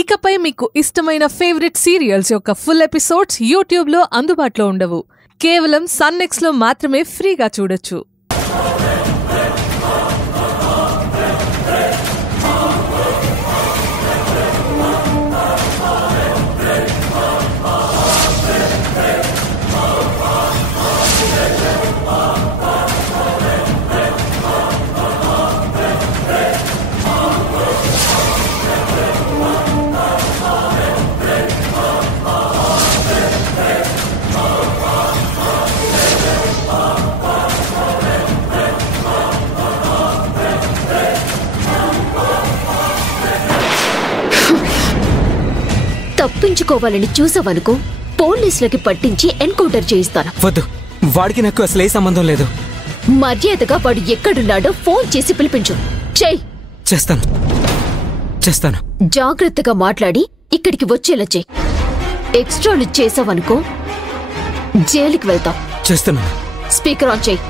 ఇకపై మీకు ఇష్టమైన ఫేవరెట్ సీరియల్స్ యొక్క ఫుల్ ఎపిసోడ్స్ యూట్యూబ్లో అందుబాటులో ఉండవు. కేవలం సన్నెక్స్లో మాత్రమే ఫ్రీగా చూడొచ్చు. తప్పించుకోవాలని చూసావనుకో, పోలీసులకి పట్టించి ఎన్కౌంటర్ చేయిస్తాను. వద్దు, వాడికి నాకు అసలు ఏ సంబంధం లేదు. మర్యాదగా వాడు ఎక్కడున్నాడో ఫోన్ చేసి పిలిపించు. చెయ్. చేస్తాను. జాగ్రత్తగా మాట్లాడి ఇక్కడికి వచ్చేలా చెయ్. ఎక్స్ట్రాలు చేసావనుకో జైలుకి వెళ్తాం. చేస్తున్నాను. స్పీకర్ ఆన్ చెయ్.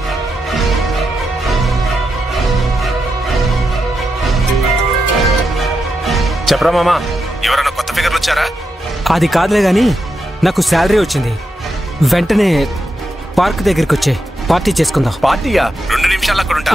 చెప్పరా మామా, ఎవరైనా కొత్త ఫిగర్లు వచ్చారా? అది కాదులే గాని, నాకు శాలరీ వచ్చింది. వెంటనే పార్క్ దగ్గరికి వచ్చే పార్టీ చేసుకుందాం. పార్టీయా? 2 నిమిషాలు అక్కడ ఉంటా.